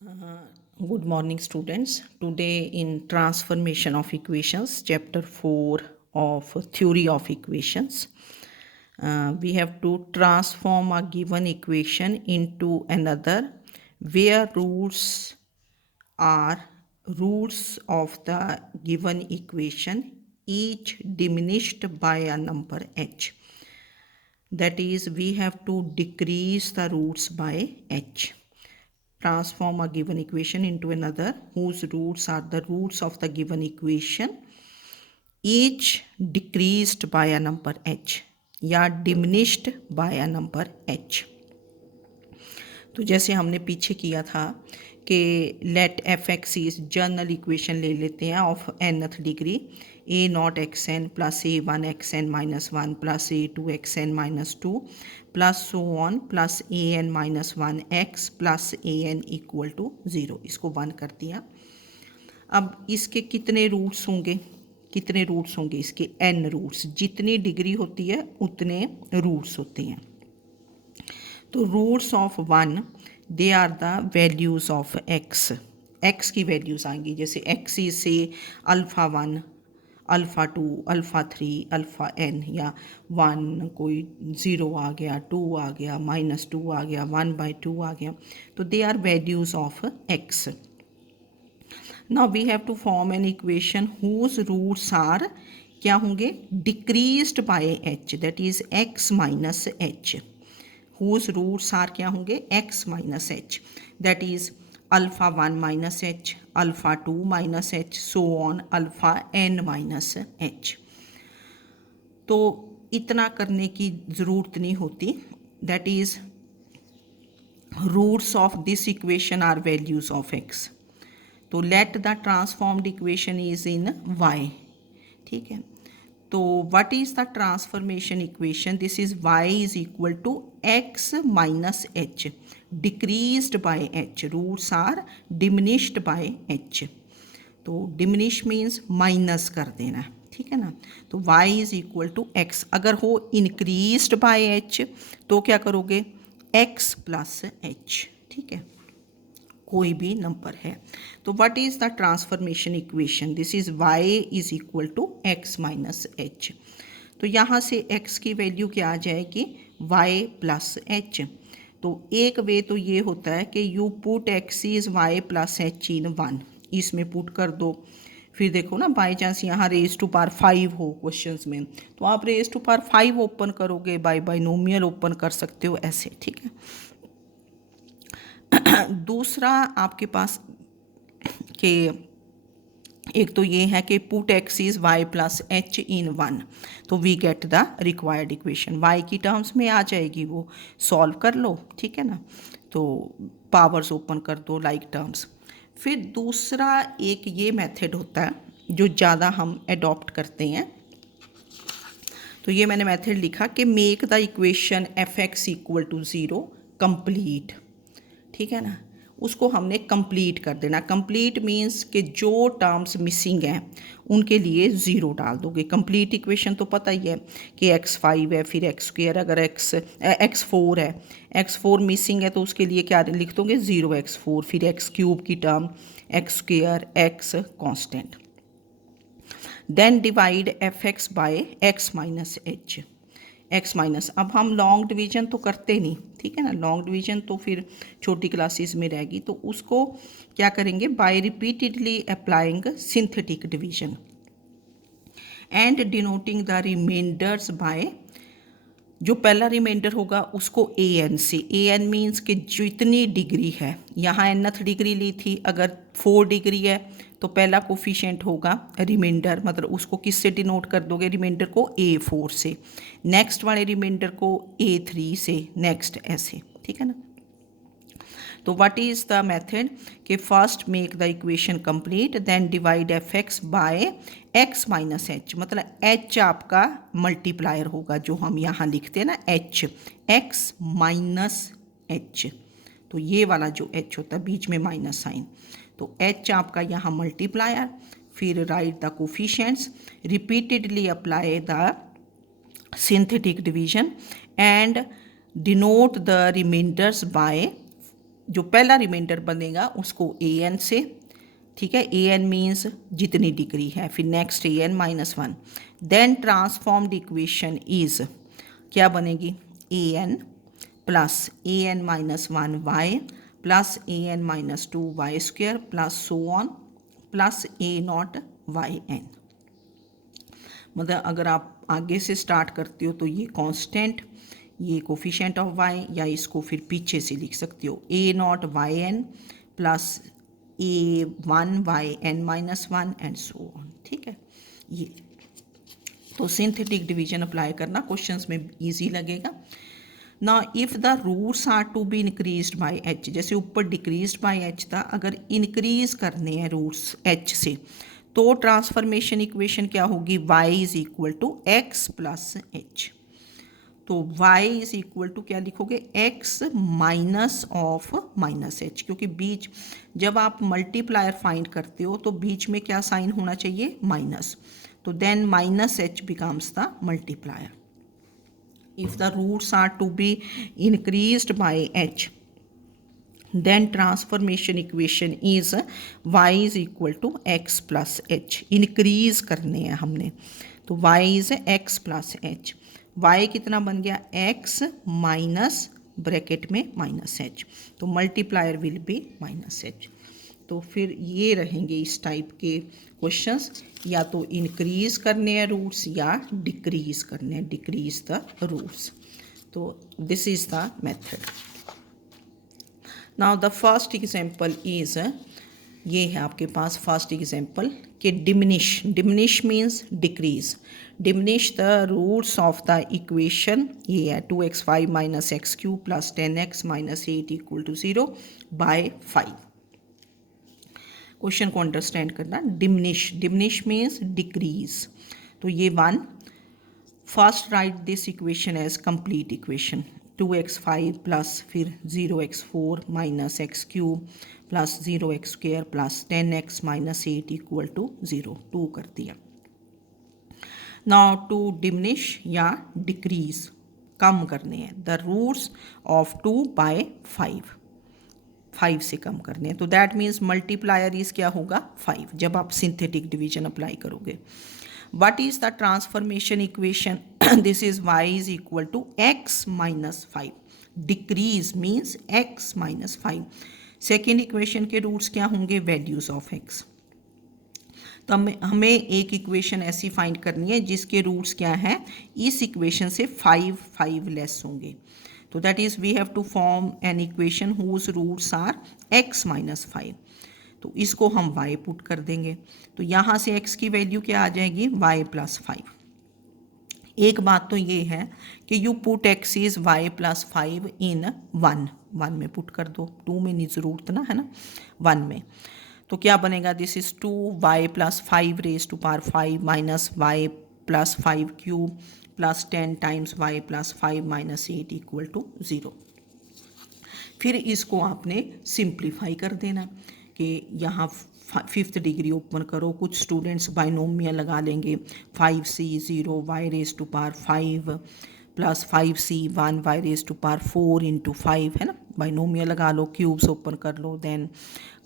Good morning, students. Today, in Transformation of Equations, Chapter 4 of Theory of Equations, we have to transform a given equation into another where roots are roots of the given equation, each diminished by a number h. That is, we have to decrease the roots by h. Transform a given equation into another whose roots are the roots of the given equation, each decreased by a number h या diminished by a number h. तो जैसे हमने पीछे किया था कि let f x is general equation ले लेते हैं of nth degree a naught x n plus A one x n minus one plus a two x n minus two plus so on plus A N minus one x plus A n equal to zero. इसको one कर दिया. अब इसके कितने roots होंगे इसके n roots. जितनी degree होती है उतने रूट्स होते हैं. तो roots of one they are the values of x. X की वैल्यूज़ आएंगी जैसे एक्स इज से alpha one, alpha two, alpha three, alpha n, या वन कोई ज़ीरो आ गया, टू आ गया, माइनस टू आ गया, वन बाई टू आ गया. तो they are values of x. Now we have to form an equation whose roots are क्या होंगे decreased by h, that is x minus h. Whose roots are क्या होंगे x minus h, that is alpha one minus h, alpha two minus h, so on alpha n minus h. तो इतना करने की ज़रूरत नहीं होती. That is roots of this equation are values of x. तो let the transformed equation is in y. ठीक है. तो what is the transformation equation? This is y is equal to x minus h decreased by h. Roots are diminished by h. तो diminish means minus कर देना. ठीक है ना. तो y is equal to x. अगर हो इंक्रीज्ड बाय एच तो क्या करोगे x प्लस एच. ठीक है, कोई भी नंबर है. तो what is the transformation equation? This is y is equal to x minus h. तो यहाँ से x की वैल्यू क्या आ जाएगी y प्लस एच. तो एक वे तो ये होता है कि you put x is y plus H in one. इसमें पुट कर दो. फिर देखो ना बाई चांस यहाँ रेज टू पावर 5 हो क्वेश्चंस में तो आप रेज टू पावर 5 ओपन करोगे, बाय बाइनोमियल ओपन कर सकते हो ऐसे. ठीक है. दूसरा आपके पास कि एक तो ये है कि put X is Y plus H in one. So we get the required equation. Y की टर्म्स में आ जाएगी, वो सॉल्व कर लो. ठीक है ना. तो पावर्स ओपन कर दो लाइक टर्म्स. फिर दूसरा एक ये मेथड होता है जो ज़्यादा हम अडॉप्ट करते हैं. तो ये मैंने मेथड लिखा कि make the equation f x equal to zero complete. ठीक है ना. उसको हमने कंप्लीट कर देना. कंप्लीट मीन्स कि जो टर्म्स मिसिंग हैं उनके लिए ज़ीरो डाल दोगे. कंप्लीट इक्वेशन तो पता ही है कि एक्स फाइव है, फिर एक्स स्क्वेयर, अगर एक्स फोर है, एक्स फोर मिसिंग है तो उसके लिए क्या लिख दोगे ज़ीरो एक्स फोर, फिर एक्स क्यूब की term x square x constant. Then divide f x by x minus h. X minus, अब हम लॉन्ग डिवीजन तो करते नहीं. ठीक है ना. लॉन्ग डिवीजन तो फिर छोटी क्लासेस में रहेगी. तो उसको क्या करेंगे by repeatedly applying synthetic division and denoting the remainders by, जो पहला रिमाइंडर होगा उसको ए एन से. ए एन मीन्स कि जितनी डिग्री है, यहाँ nth डिग्री ली थी, अगर 4 डिग्री है तो पहला कोफिशिएंट होगा रिमाइंडर, मतलब उसको किससे डिनोट कर दोगे रिमाइंडर को A4 से, नेक्स्ट वाले रिमाइंडर को A3 से, नेक्स्ट ऐसे. ठीक है ना. तो व्हाट इज़ द मेथड कि first make the equation complete then divide f x by x minus h. मतलब एच आपका मल्टीप्लायर होगा जो हम यहाँ लिखते हैं ना एच, एक्स माइनस एच. तो ये वाला जो एच होता है बीच में माइनस साइन, तो एच आपका यहाँ मल्टीप्लायर. फिर write the coefficients, repeatedly apply the synthetic division and denote the remainders by जो पहला रिमाइंडर बनेगा उसको ए एन से, ठीक है, ए एन मीन्स जितनी डिग्री है, फिर next A N minus one, then transformed equation is क्या बनेगी, A N plus A N minus one Y plus A N minus two Y square plus so on plus A naught Y N. मतलब अगर आप आगे से start करते हो तो ये कांस्टेंट, ये कोफिशिएंट ऑफ वाई, या इसको फिर पीछे से लिख सकते हो A naught Y N plus A one Y N minus one and so on, ठीक है। ये तो सिंथेटिक डिवीजन अप्लाई करना क्वेश्चंस में इजी लगेगा। ना if the roots are to be increased by H, जैसे ऊपर डिक्रीज्ड बाय एच था, अगर इंक्रीज करने हैं रूट्स एच से तो ट्रांसफॉर्मेशन इक्वेशन क्या होगी, y is equal to x plus h. तो y इज इक्वल टू क्या लिखोगे, x minus of minus h, क्योंकि बीच जब आप मल्टीप्लायर फाइंड करते हो तो बीच में क्या साइन होना चाहिए, माइनस, तो then minus h becomes the multiplier. If the roots are to be increased by h, then transformation equation is y is equal to x plus h। Increase करने हैं हमने, तो y is x plus h, y कितना बन गया, x minus bracket में minus h, तो multiplier will be minus h। तो फिर ये रहेंगे इस टाइप के क्वेश्चंस, या तो इंक्रीज करने हैं रूट्स या डिक्रीज करने हैं, डिक्रीज द रूट्स। तो this is the method. Now the first example is, ये है आपके पास फर्स्ट एग्जाम्पल कि diminish, diminish means decrease, diminish the roots of the equation, ये है 2x5 minus x cube plus 10x minus 8 equal to 0 by 5। Question को understand करना, diminish, diminish means decrease, तो ये 1, first write this equation as complete equation, 2x5 plus फिर 0x4 minus x cube plus 0x square plus 10x minus 8 equal to 0, 2 कर दिया। Now to diminish या decrease, कम करने हैं, द रूट्स ऑफ 2 बाय 5, 5 से कम करने हैं, तो दैट मीन्स मल्टीप्लायर इज क्या होगा, 5, जब आप सिंथेटिक डिवीजन अप्लाई करोगे। What is the transformation equation? This is y is equal to x minus 5. Decrease means x minus 5. Second equation के रूट्स क्या होंगे, values of x। तो हमें एक इक्वेशन ऐसी फाइंड करनी है जिसके रूट्स क्या हैं, इस इक्वेशन से 5 लेस होंगे। तो that is we have to form an equation whose roots are x minus 5। तो इसको हम y पुट कर देंगे, तो यहाँ से x की वैल्यू क्या आ जाएगी, y प्लस 5। एक बात तो ये है कि you put x is y plus 5 इन 1 में पुट कर दो, 2 में नहीं ज़रूरत ना, है ना, 1 में। तो क्या बनेगा, this is 2y plus 5 raise to power 5 minus y plus 5 cube plus 10 times y plus 5 minus 8 equal to 0। फिर इसको आपने सिंप्लीफाई कर देना कि यहाँ 5th डिग्री ओपन करो, कुछ स्टूडेंट्स बाइनोमियल लगा लेंगे, 5c 0 y raise to power 5 plus 5c 1 y raise to power 4 into 5, है ना, बाइनोमियल लगा लो, क्यूब्स ओपन कर लो, then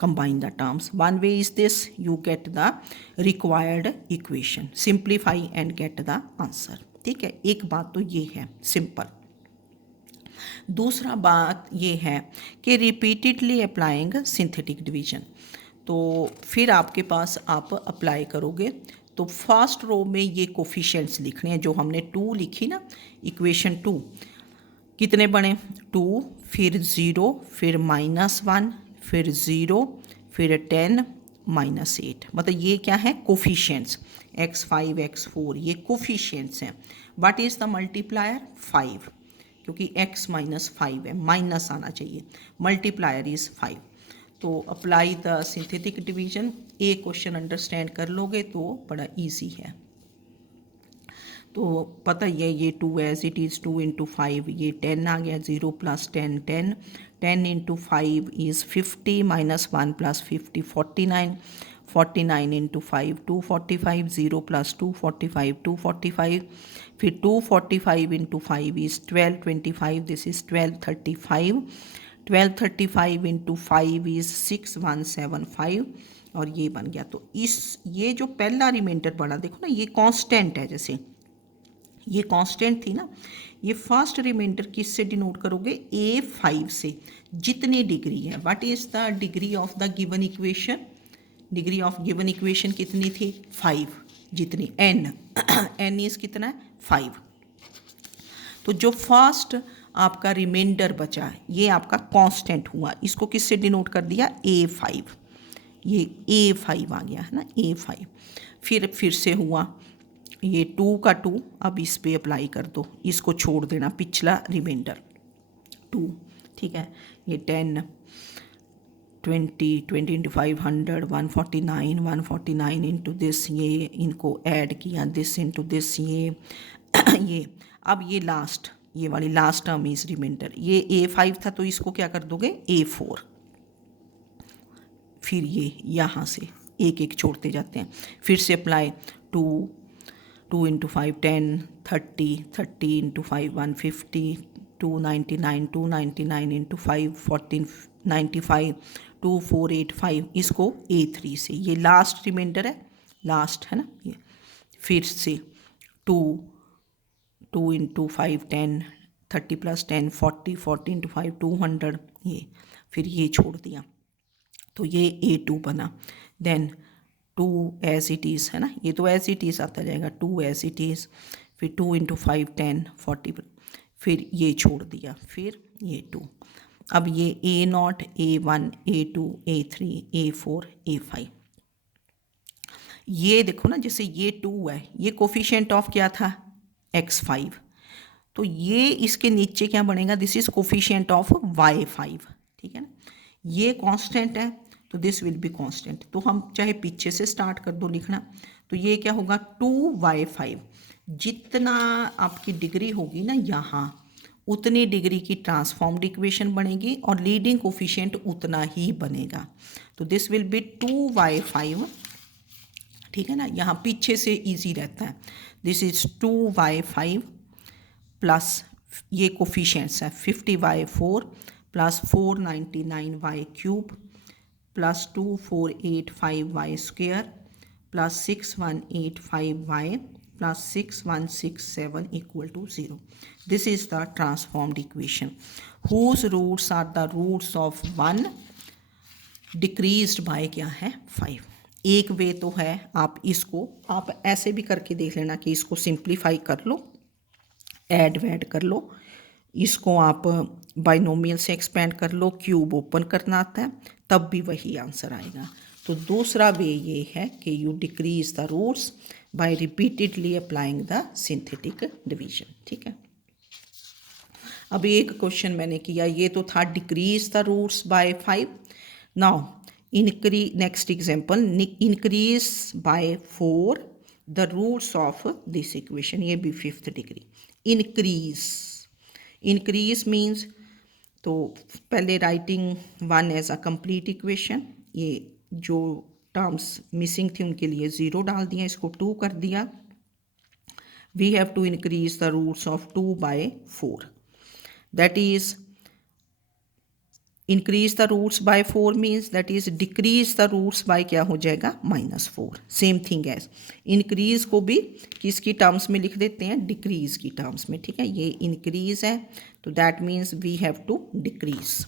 combine the terms. One way is this, you get the required equation, simplify and get the answer, ठीक है। एक बात तो ये है सिंपल। दूसरा बात ये है कि रिपीटेडली अप्लाइंग सिंथेटिक डिवीजन, तो फिर आपके पास आप अप्लाई करोगे तो फर्स्ट रो में ये कोफिशिएंट्स लिखने हैं, जो हमने 2 लिखी ना, इक्वेशन 2 कितने बने, 2 फिर 0 फिर -1 फिर 0 फिर 10 -8, मतलब ये क्या है, कोफिशिएंट्स, x5 x4 ये कोफिशिएंट्स हैं। व्हाट इज़ द मल्टीप्लायर, 5, क्योंकि x माइनस 5 है, माइनस आना चाहिए, मल्टीप्लायर इज़ 5। तो अप्लाई द सिंथेटिक डिवीजन, एक क्वेश्चन अंडरस्टैंड कर लोगे तो बड़ा इजी है। तो पता ही है ये 2 एज इट इज़ 2 इंटू 5, ये 10 आ गया, 0 plus 10 10, 10 into 5 is 50 minus 1 plus 50 49, 49 into 5 245, 0 plus 2 45 245, फिर 245 into 5 is 12 25, this is 12 35, 1235 into 5 is 6175 और ये बन गया। तो ये जो पहला रिमाइंडर बना, देखो ना ये कांस्टेंट है, जैसे ये कांस्टेंट थी ना, ये फर्स्ट रिमाइंडर किससे डिनोट करोगे, A5 से। जितनी डिग्री है, what is the degree of the given equation, degree of given equation कितनी थी, 5, जितनी n n इज़ कितना है, 5। तो जो फर्स्ट आपका रिमाइंडर बचा है ये आपका कांस्टेंट हुआ, इसको किससे डिनोट कर दिया, A5, ये A5 आ गया है ना, A5। फिर से हुआ ये 2 का 2, अब इस पे अप्लाई कर दो, इसको छोड़ देना पिछला रिमाइंडर 2, ठीक है। ये 10 20 इंटू 500 149 इंटू दिस, ये इनको ऐड किया, दिस इंटू दिस, ये अब ये लास्ट, ये वाली लास्ट टर्म इज रिमाइंडर, ये A5 था तो इसको क्या कर दोगे, A4। फिर ये यहाँ से एक एक छोड़ते जाते हैं, फिर से अप्लाई 2 इंटू 5 10 30 इंटू 5 150 299 इंटू 5 1495 2485, इसको A3 से, ये लास्ट रिमाइंडर है, लास्ट है ना ये। फिर से 2 इंटू 5 10 30 प्लस 10 40 इंटू 5 200, ये फिर ये छोड़ दिया तो ये A2 बना। देन 2 एज इट इज़ है ना, ये तो एज इट इज़ आता जाएगा, 2 एज इट इज़, फिर 2 इंटू 5 10 40, फिर ये छोड़ दिया, फिर ये 2। अब ये A0 A1 A2 A3 A4 A5, ये देखो ना, जैसे ये 2 है, ये कोफिशिएंट ऑफ क्या था, x5, तो ये इसके नीचे क्या बनेगा, this is coefficient of y5, ठीक है ना। ये कांस्टेंट है तो दिस विल बी कांस्टेंट, तो हम चाहे पीछे से स्टार्ट कर दो लिखना, तो ये क्या होगा 2y5, जितना आपकी डिग्री होगी ना यहाँ, उतनी डिग्री की ट्रांसफॉर्म्ड इक्वेशन बनेगी और लीडिंग कोफिशिएंट उतना ही बनेगा, तो दिस विल बी 2y5, ठीक है ना। यहाँ पीछे से इजी रहता है, दिस इज 2y5 प्लस ये कोफिशिएंट्स है 50y4 plus 499y cube plus 2485y square plus 6185y plus 6167 equal to 0। This is the transformed equation whose roots are the roots of 1 decreased by क्या है 5। एक वे तो है, आप इसको आप ऐसे भी करके देख लेना कि इसको सिंप्लीफाई कर लो, ऐड वैड कर लो, इसको आप बाइनोमियल से एक्सपेंड कर लो, क्यूब ओपन करना आता है, तब भी वही आंसर आएगा। तो दूसरा वे ये है कि you decrease the roots by repeatedly applying the synthetic division, ठीक है। अब एक क्वेश्चन मैंने किया, ये तो था decrease the roots by 5, now next example, increase by 4 the roots of this equation, ये भी 5th डिग्री। इंक्रीज मीन्स, तो पहले writing 1 as a complete equation, ये जो टर्म्स मिसिंग थी उनके लिए 0 डाल दिया, इसको 2 कर दिया। We have to increase the roots of 2 by 4, that is increase the roots by 4 means that is decrease the roots by क्या हो जाएगा -4, सेम थिंग एज इंक्रीज को भी किसकी टर्म्स में लिख देते हैं, डिक्रीज की टर्म्स में, ठीक है। ये इंक्रीज है तो that means we have to decrease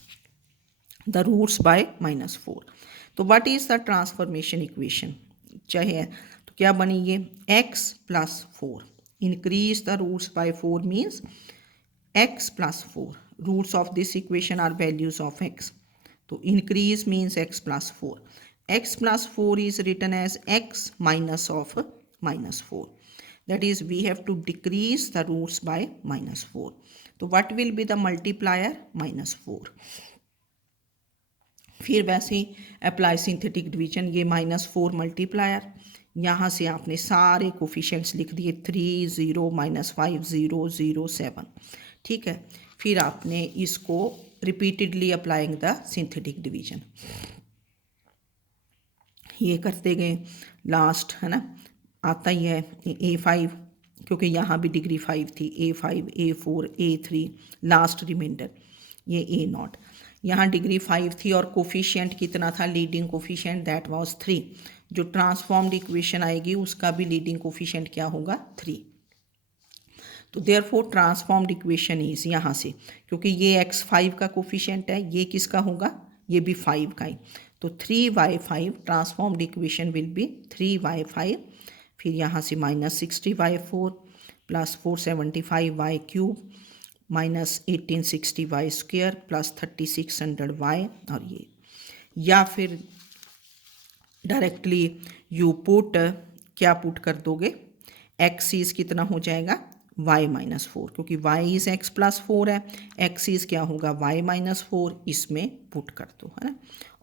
the roots by -4। तो what is the transformation equation, चाहे तो क्या बनी ये x plus 4, increase the roots by 4 means x plus 4, roots of this equation are values of x, so increase means x plus 4, x plus 4 is written as x minus of -4, that is we have to decrease the roots by -4, so what will be the multiplier, -4। फिर वैसे ही apply synthetic division, ये -4 multiplier, यहाँ से आपने सारे coefficients लिख दिए 3 0 -5 0 0 7, ठीक है। फिर आपने इसको repeatedly applying the synthetic division, ये करते गए, लास्ट है ना आता ही है A5, क्योंकि यहाँ भी डिग्री 5 थी, A5 A4 A3 last reminder ये A0, यहाँ डिग्री 5 थी और कोफिशिएंट कितना था, लीडिंग कोफिशिएंट दैट वाज 3। जो ट्रांसफॉर्म्ड इक्वेशन आएगी उसका भी लीडिंग कोफिशिएंट क्या होगा, 3। तो देयरफॉर ट्रांसफॉर्म्ड इक्वेशन इज, यहाँ से क्योंकि ये x5 का कोफिशिएंट है, ये किसका होगा, ये भी 5 का ही, तो 3y5 transformed equation will be 3y5, फिर यहाँ से -60y4 plus 475y³ minus 1860y² plus 3600y, और ये, या फिर डायरेक्टली यू पुट, क्या पुट कर दोगे, x इज कितना हो जाएगा y-4, क्योंकि y इज x+4 है, x इज क्या होगा y-4, इसमें पुट कर दो, है ना,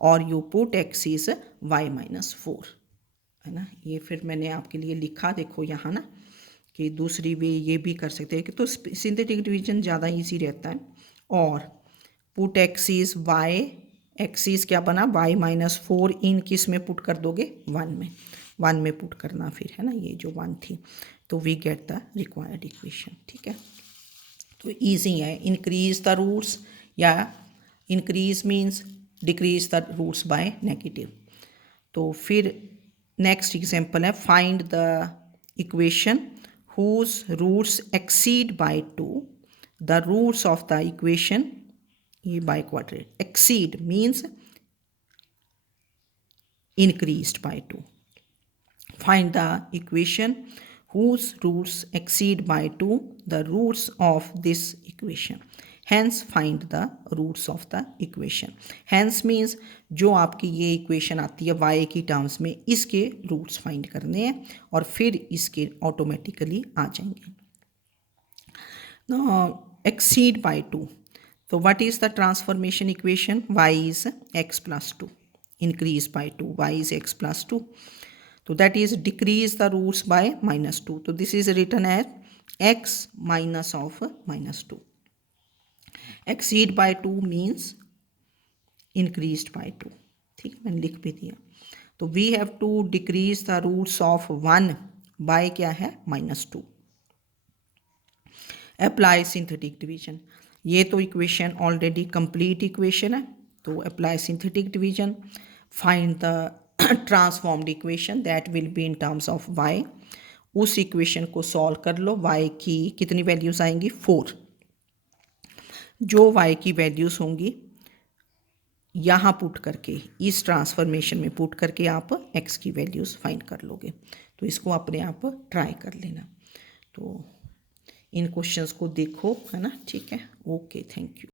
और you put x is y-4, है ना। ये फिर मैंने आपके लिए लिखा, देखो यहाँ ना, कि दूसरी वे ये भी कर सकते हैं कि तो सिंथेटिक डिवीजन ज़्यादा इजी रहता है। और put x is y, x is क्या बना y-4, इन किस में पुट कर दोगे, 1 में पुट करना फिर, है ना, ये जो 1 थी, तो we get the required equation. ठीक है, तो ईजी है, इंक्रीज द रूट्स, या increase means decrease the roots by negative. तो फिर नेक्स्ट एग्जांपल है, find the equation whose roots exceed by 2, the roots of the equation e by quadrate, exceed means increased by 2. Find the equation whose roots exceed by 2, the roots of this equation, hence find the roots of the equation. Hence means जो आपकी ये equation आती है y की terms में, इसके roots find करने हैं और फिर इसके ऑटोमेटिकली आ जाएंगे। Now exceed by 2, so what is the transformation equation, y is x+2, increase by 2, y is x+2, so that is decrease the roots by -2, so this is written as x minus of -2. exceed by 2 means increased by 2, ठीक है, मैंने लिख भी दिया। तो we have to decrease the roots of 1 by क्या है, -2. Apply synthetic division, ये तो इक्वेशन ऑलरेडी कंप्लीट इक्वेशन है, तो apply synthetic division, find the transformed equation that will be in terms of y, उस इक्वेशन को सॉल्व कर लो, y की कितनी वैल्यूज़ आएंगी, 4, जो y की वैल्यूज़ होंगी यहाँ पुट करके, इस ट्रांसफॉर्मेशन में पुट करके आप x की वैल्यूज़ फाइंड कर लोगे। तो इसको अपने आप ट्राई कर लेना। तो इन क्वेश्चंस को देखो, है ना, ठीक है, ओके, थैंक यू।